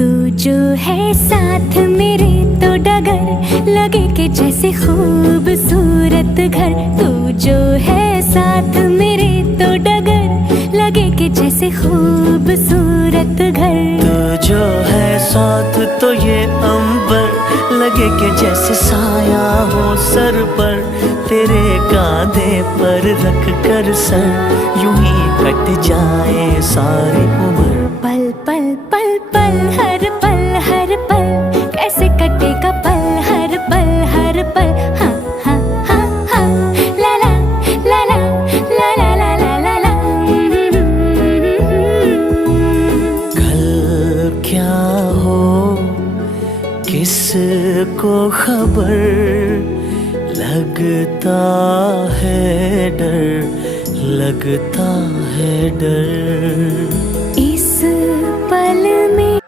तू जो है साथ मेरे तो डगर लगे कि जैसे खूबसूरत घर। तू जो है साथ मेरे तो डगर लगे कि जैसे खूबसूरत घर। तू जो है साथ तो ये अंबर लगे कि जैसे साया हो सर पर। तेरे कांधे पर रख कर सर यूं ही कट जाए सारी उम्र। पल पल पल पल हर पल कैसे कटेगा पल हर पल। हाँ हाँ हाँ हाँ ला ला ला ला ला ला ला ला ला ला। कल क्या हो किसको खबर, लगता है डर, लगता है डर। इस पल में